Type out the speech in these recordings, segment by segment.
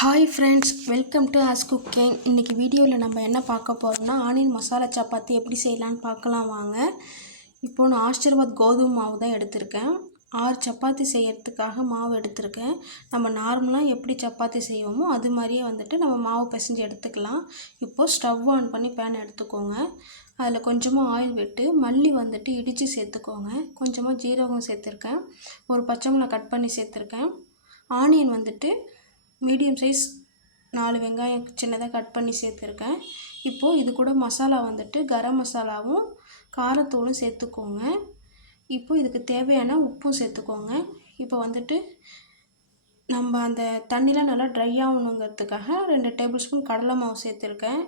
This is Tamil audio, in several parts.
Hi friends, welcome to as cooking. இன்றைக்கி வீடியோவில் நம்ம என்ன பார்க்க போகிறோம்னா ஆனியன் மசாலா சப்பாத்தி எப்படி செய்யலான்னு பார்க்கலாம் வாங்க. இப்போது நான் ஆஷிர்வாத் கோதுமை மாவு தான் எடுத்திருக்கேன். 6 சப்பாத்தி செய்யறதுக்காக மாவு எடுத்திருக்கேன். நம்ம நார்மலாக எப்படி சப்பாத்தி செய்வோமோ அது மாதிரியே நம்ம மாவு பிசைஞ்சு எடுத்துக்கலாம். இப்போது ஸ்டவ் ஆன் பண்ணி பேன் எடுத்துக்கோங்க. அதில் கொஞ்சமாக ஆயில் விட்டு மல்லி இடித்து சேர்த்துக்கோங்க. கொஞ்சமாக ஜீரகம் சேர்த்துருக்கேன். ஒரு பச்சை மிளகாய் கட் பண்ணி சேர்த்துருக்கேன். ஆனியன் மீடியம் சைஸ் 4 வெங்காயம் சின்னதாக கட் பண்ணி சேர்த்துருக்கேன். இப்போது இது கூட மசாலா கரம் மசாலாவும் காரத்தூளும் சேர்த்துக்கோங்க. இப்போது இதுக்கு தேவையான உப்பும் சேர்த்துக்கோங்க. இப்போ நம்ம அந்த தண்ணிலாம் நல்லா ட்ரை ஆகணுங்கிறதுக்காக 2 டேபிள் ஸ்பூன் கடலை மாவு சேர்த்துருக்கேன்.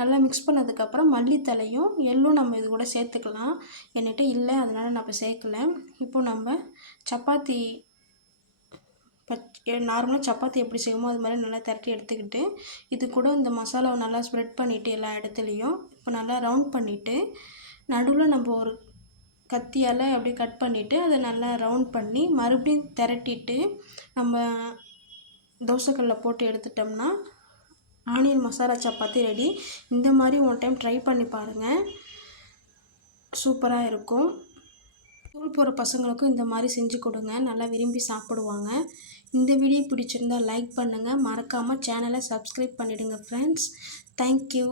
நல்லா மிக்ஸ் பண்ணதுக்கப்புறம் மல்லித்தலையும் எள்ளும் நம்ம இது கூட சேர்த்துக்கலாம். என்கிட்ட இல்லை, அதனால் நான் இப்போ சேர்க்கலை. இப்போது நம்ம சப்பாத்தி நார்மலாக சப்பாத்தி எப்படி செய்வோமோ அது மாதிரி நல்லா திரட்டி எடுத்துக்கிட்டு இது கூட இந்த மசாலாவை நல்லா ஸ்ப்ரெட் பண்ணிவிட்டு எல்லா இடத்துலையும் இப்போ நல்லா ரவுண்ட் பண்ணிவிட்டு நடுவில் நம்ம ஒரு கத்தியால் அப்படியே கட் பண்ணிவிட்டு அதை நல்லா ரவுண்ட் பண்ணி மறுபடியும் திரட்டிட்டு நம்ம தோசைக்கல்லில் போட்டு எடுத்துட்டோம்னா ஆனியன் மசாலா சப்பாத்தி ரெடி. இந்த மாதிரி ஒன் டைம் ட்ரை பண்ணி பாருங்கள், சூப்பராக இருக்கும். ஸ்கூல் போகிற பசங்களுக்கும் இந்த மாதிரி செஞ்சு கொடுங்க, நல்லா விரும்பி சாப்பிடுவாங்க. இந்த வீடியோ பிடிச்சிருந்தால் லைக் பண்ணுங்கள், மறக்காமல் சேனலை சப்ஸ்கிரைப் பண்ணிவிடுங்க ஃப்ரெண்ட்ஸ். தேங்க்யூ.